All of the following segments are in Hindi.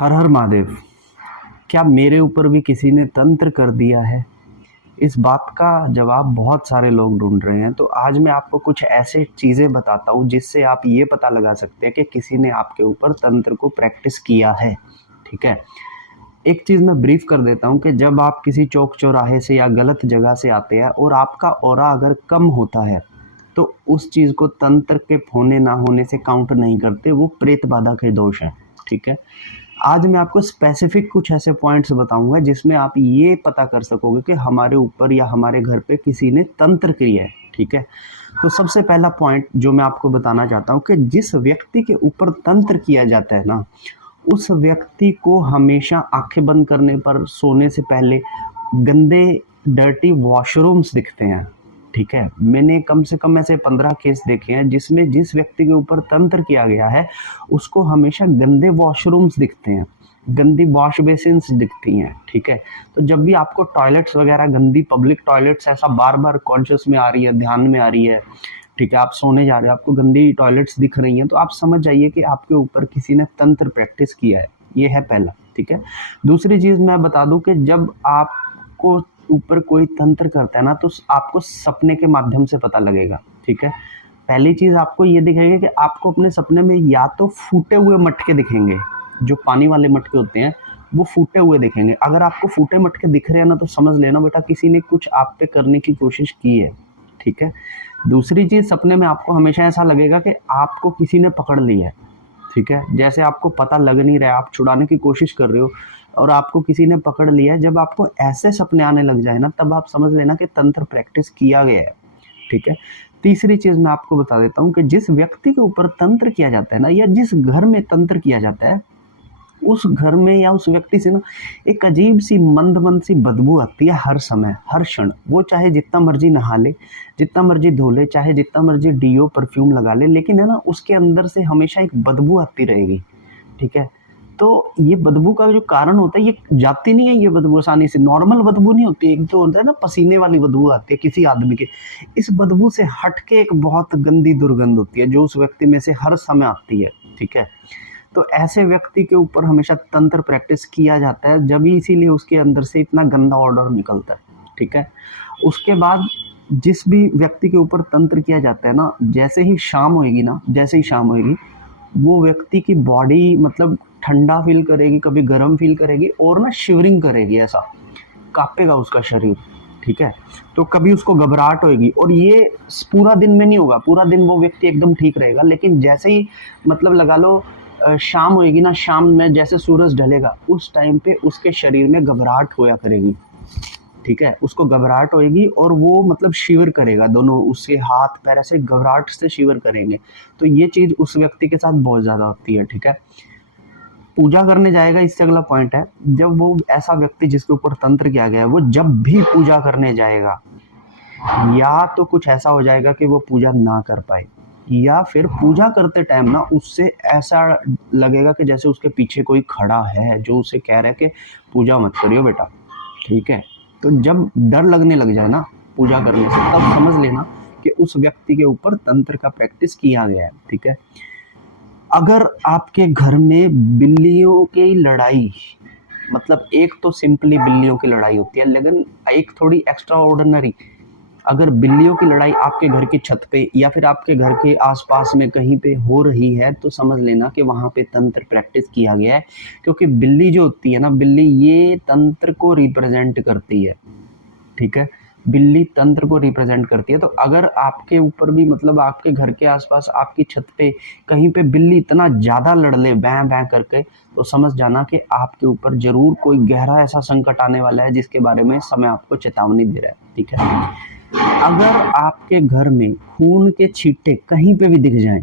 हर हर महादेव। क्या मेरे ऊपर भी किसी ने तंत्र कर दिया है? इस बात का जवाब बहुत सारे लोग ढूंढ रहे हैं। तो आज मैं आपको कुछ ऐसे चीज़ें बताता हूँ जिससे आप ये पता लगा सकते हैं कि किसी ने आपके ऊपर तंत्र को प्रैक्टिस किया है। ठीक है, एक चीज़ मैं ब्रीफ कर देता हूँ कि जब आप किसी चौक चौराहे से या गलत जगह से आते हैं और आपका ऑरा अगर कम होता है तो उस चीज़ को तंत्र के होने ना होने से काउंट नहीं करते, वो प्रेत बाधा के दोष हैं। ठीक है, आज मैं आपको स्पेसिफिक कुछ ऐसे पॉइंट्स बताऊंगा जिसमें आप ये पता कर सकोगे कि हमारे ऊपर या हमारे घर पे किसी ने तंत्र किया है। ठीक है, तो सबसे पहला पॉइंट जो मैं आपको बताना चाहता हूँ कि जिस व्यक्ति के ऊपर तंत्र किया जाता है ना, उस व्यक्ति को हमेशा आंखें बंद करने पर सोने से पहले गंदे डर्टी वॉशरूम्स दिखते हैं। ठीक है, मैंने कम से कम ऐसे 15 केस देखे हैं जिसमें जिस व्यक्ति के ऊपर तंत्र किया गया है उसको हमेशा गंदे वॉशरूम्स दिखते हैं, गंदी वॉश बेसिन्स दिखती हैं। ठीक है, तो जब भी आपको टॉयलेट्स वगैरह गंदी पब्लिक टॉयलेट्स ऐसा बार बार कॉन्शियस में आ रही है, ध्यान में आ रही है, ठीक है, आप सोने जा रहे हो आपको गंदी टॉयलेट्स दिख रही हैं, तो आप समझ जाइए कि आपके ऊपर किसी ने तंत्र प्रैक्टिस किया है। ये है पहला। ठीक है, दूसरी चीज़ मैं बता दूं कि जब आपको ऊपर कोई तंत्र करता है ना तो आपको सपने के माध्यम से पता लगेगा। ठीक है, पहली चीज़ आपको ये दिखेगी कि आपको अपने सपने में या तो फूटे हुए मटके दिखेंगे, जो पानी वाले मटके होते हैं वो फूटे हुए दिखेंगे। अगर आपको फूटे मटके दिख रहे हैं ना तो समझ लेना बेटा किसी ने कुछ आप पे करने की कोशिश की है। ठीक है, दूसरी चीज़ सपने में आपको हमेशा ऐसा लगेगा कि आपको किसी ने पकड़ लिया है। ठीक है, जैसे आपको पता लग नहीं रहा है, आप छुड़ाने की कोशिश कर रहे हो और आपको किसी ने पकड़ लिया है। जब आपको ऐसे सपने आने लग जाए ना तब आप समझ लेना कि तंत्र प्रैक्टिस किया गया है। ठीक है, तीसरी चीज़ मैं आपको बता देता हूँ कि जिस व्यक्ति के ऊपर तंत्र किया जाता है ना, या जिस घर में तंत्र किया जाता है उस घर में या उस व्यक्ति से ना एक अजीब सी मंद मंद सी बदबू आती है हर समय हर क्षण। वो चाहे जितना मर्जी नहा ले, जितना मर्जी धो ले, चाहे जितना मर्जी डीओ परफ्यूम लगा ले, लेकिन है ना उसके अंदर से हमेशा एक बदबू आती रहेगी। ठीक है, तो ये बदबू का जो कारण होता है ये जाती नहीं है, ये बदबू आसानी से, नॉर्मल बदबू नहीं होती। एक तो होता है ना पसीने वाली बदबू आती है किसी आदमी के, इस बदबू से हट के एक बहुत गंदी दुर्गंध होती है जो उस व्यक्ति में से हर समय आती है। ठीक है, तो ऐसे व्यक्ति के ऊपर हमेशा तंत्र प्रैक्टिस किया जाता है, जब इसीलिए उसके अंदर से इतना गंदा ऑर्डर निकलता है। ठीक है, उसके बाद जिस भी व्यक्ति के ऊपर तंत्र किया जाता है ना, जैसे ही शाम होएगी वो व्यक्ति की बॉडी मतलब ठंडा फील करेगी, कभी गर्म फील करेगी और ना शिवरिंग करेगी, ऐसा कांपेगा उसका शरीर। ठीक है, तो कभी उसको घबराहट होएगी और ये पूरा दिन में नहीं होगा, पूरा दिन वो व्यक्ति एकदम ठीक रहेगा, लेकिन जैसे ही मतलब लगा लो शाम होएगी ना, शाम में जैसे सूरज ढलेगा उस टाइम पे उसके शरीर में घबराहट होया करेगी। ठीक है, उसको घबराहट होएगी और वो मतलब शिवर करेगा, दोनों उसके हाथ पैर ऐसे घबराहट से शिवर करेंगे। तो ये चीज़ उस व्यक्ति के साथ बहुत ज़्यादा होती है। ठीक है, पूजा करने जाएगा, इससे अगला पॉइंट है, जब वो ऐसा व्यक्ति जिसके ऊपर तंत्र किया गया है वो जब भी पूजा करने जाएगा या तो कुछ ऐसा हो जाएगा कि वो पूजा ना कर पाए, या फिर पूजा करते टाइम ना उससे ऐसा लगेगा कि जैसे उसके पीछे कोई खड़ा है जो उसे कह रहा है कि पूजा मत करियो बेटा। ठीक है, तो जब डर लगने लग जाए ना पूजा करने से तब समझ लेना कि उस व्यक्ति के ऊपर तंत्र का प्रैक्टिस किया गया है। ठीक है, अगर आपके घर में बिल्लियों की लड़ाई, मतलब एक तो सिंपली बिल्लियों की लड़ाई होती है, लेकिन एक थोड़ी एक्स्ट्रा ऑर्डिनरी, अगर बिल्लियों की लड़ाई आपके घर की छत पे या फिर आपके घर के आसपास में कहीं पे हो रही है तो समझ लेना कि वहाँ पे तंत्र प्रैक्टिस किया गया है, क्योंकि बिल्ली जो होती है ना, बिल्ली ये तंत्र को रिप्रेजेंट करती है। ठीक है, बिल्ली तंत्र को रिप्रेजेंट करती है। तो अगर आपके ऊपर भी मतलब आपके घर के आसपास आपकी छत पे कहीं पे बिल्ली इतना ज़्यादा लड़ ले बैं बैं करके, तो समझ जाना कि आपके ऊपर जरूर कोई गहरा ऐसा संकट आने वाला है जिसके बारे में समय आपको चेतावनी दे रहा है। ठीक है, अगर आपके घर में खून के छींटे कहीं पे भी दिख जाएं,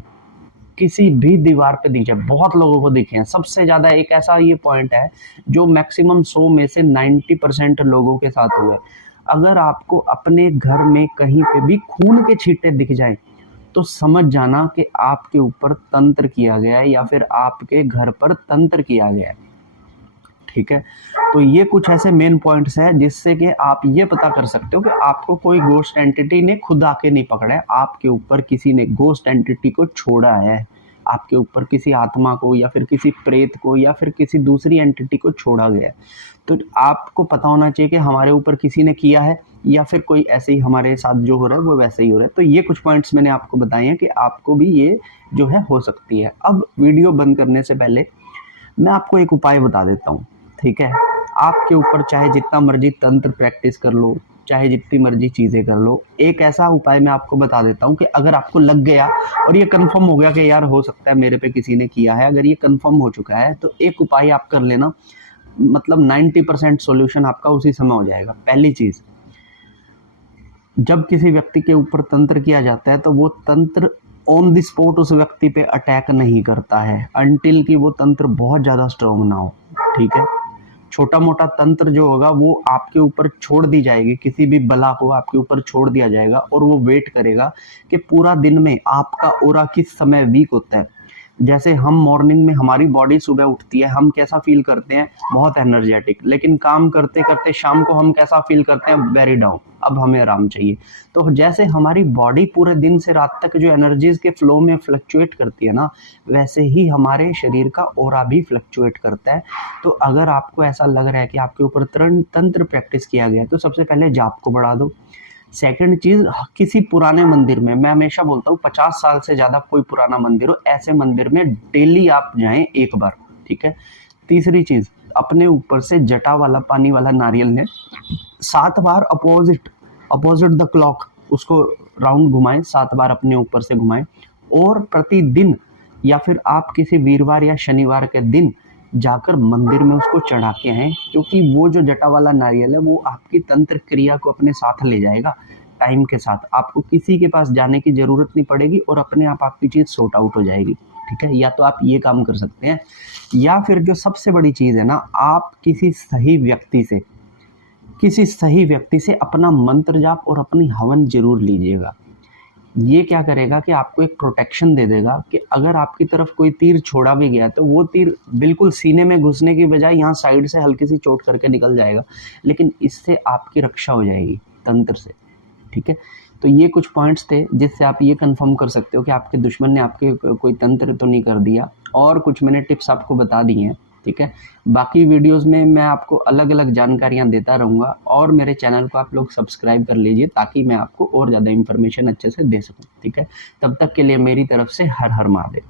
किसी भी दीवार पे दिख जाए, बहुत लोगों को दिखे हैं, सबसे ज़्यादा एक ऐसा ये पॉइंट है जो मैक्सिमम 100 में से 90% लोगों के साथ हुआ है। अगर आपको अपने घर में कहीं पे भी खून के छींटे दिख जाएं तो समझ जाना कि आपके ऊपर तंत्र किया गया है या फिर आपके घर पर तंत्र किया गया है। ठीक है, तो ये कुछ ऐसे मेन पॉइंट्स हैं जिससे कि आप ये पता कर सकते हो कि आपको कोई गोस्ट एंटिटी ने खुद आके नहीं पकड़ा है, आपके ऊपर किसी ने गोस्ट एंटिटी को छोड़ा है, आपके ऊपर किसी आत्मा को या फिर किसी प्रेत को या फिर किसी दूसरी एंटिटी को छोड़ा गया है। तो आपको पता होना चाहिए कि हमारे ऊपर किसी ने किया है या फिर कोई ऐसे ही हमारे साथ जो हो रहा है वो वैसे ही हो रहा है। तो ये कुछ पॉइंट्स मैंने आपको बताए हैं कि आपको भी ये जो है हो सकती है। अब वीडियो बंद करने से पहले मैं आपको एक उपाय बता देता हूँ, ठीक है। आपके ऊपर चाहे जितना मर्जी तंत्र प्रैक्टिस कर लो, चाहे जितनी मर्जी चीज़ें कर लो, एक ऐसा उपाय मैं आपको बता देता हूँ कि अगर आपको लग गया और ये कंफर्म हो गया कि यार हो सकता है मेरे पे किसी ने किया है, अगर ये कंफर्म हो चुका है तो एक उपाय आप कर लेना, मतलब 90% सॉल्यूशन आपका उसी समय हो जाएगा। पहली चीज़, जब किसी व्यक्ति के ऊपर तंत्र किया जाता है तो वो तंत्र ऑन द स्पॉट उस व्यक्ति पे अटैक नहीं करता है अनटिल कि वो तंत्र बहुत ज़्यादा स्ट्रॉन्ग ना हो, ठीक है। छोटा मोटा तंत्र जो होगा वो आपके ऊपर छोड़ दी जाएगी, किसी भी बला को आपके ऊपर छोड़ दिया जाएगा और वो वेट करेगा कि पूरा दिन में आपका ऑरा किस समय वीक होता है। जैसे हम मॉर्निंग में हमारी बॉडी सुबह उठती है, हम कैसा फील करते हैं, बहुत एनर्जेटिक, लेकिन काम करते करते शाम को हम कैसा फील करते हैं, वेरी डाउन, अब हमें आराम चाहिए। तो जैसे हमारी बॉडी पूरे दिन से रात तक जो एनर्जीज के फ्लो में फ्लक्चुएट करती है ना, वैसे ही हमारे शरीर का ऑरा भी फ्लक्चुएट करता है। तो अगर आपको ऐसा लग रहा है कि आपके ऊपर तंत्र प्रैक्टिस किया गया है तो सबसे पहले जाप को बढ़ा दो। सेकंड चीज, किसी पुराने मंदिर में, मैं हमेशा बोलता हूँ 50 साल से ज्यादा कोई पुराना मंदिर हो, ऐसे मंदिर में डेली आप जाएं एक बार, ठीक है। तीसरी चीज, अपने ऊपर से जटा वाला पानी वाला नारियल ने 7 बार अपोजिट द क्लॉक उसको राउंड घुमाएं, 7 बार अपने ऊपर से घुमाएं। और प्रतिदिन या फिर आप किसी वीरवार या शनिवार के दिन जाकर मंदिर में उसको चढ़ा के आए, क्योंकि वो जो जटा वाला नारियल है वो आपकी तंत्र क्रिया को अपने साथ ले जाएगा। टाइम के साथ आपको किसी के पास जाने की जरूरत नहीं पड़ेगी और अपने आप आपकी चीज सॉर्ट आउट हो जाएगी, ठीक है। या तो आप ये काम कर सकते हैं, या फिर जो सबसे बड़ी चीज है ना, आप किसी सही व्यक्ति से अपना मंत्र जाप और अपनी हवन जरूर लीजिएगा। ये क्या करेगा कि आपको एक प्रोटेक्शन दे देगा कि अगर आपकी तरफ कोई तीर छोड़ा भी गया तो वो तीर बिल्कुल सीने में घुसने की बजाय यहाँ साइड से हल्की सी चोट करके निकल जाएगा, लेकिन इससे आपकी रक्षा हो जाएगी तंत्र से, ठीक है। तो ये कुछ पॉइंट्स थे जिससे आप ये कंफर्म कर सकते हो कि आपके दुश्मन ने आपके कोई तंत्र तो नहीं कर दिया, और कुछ मैंने टिप्स आपको बता दी हैं, ठीक है। बाकी वीडियोस में मैं आपको अलग अलग जानकारियां देता रहूँगा, और मेरे चैनल को आप लोग सब्सक्राइब कर लीजिए ताकि मैं आपको और ज़्यादा इन्फॉर्मेशन अच्छे से दे सकूँ, ठीक है। तब तक के लिए मेरी तरफ से हर हर महादेव।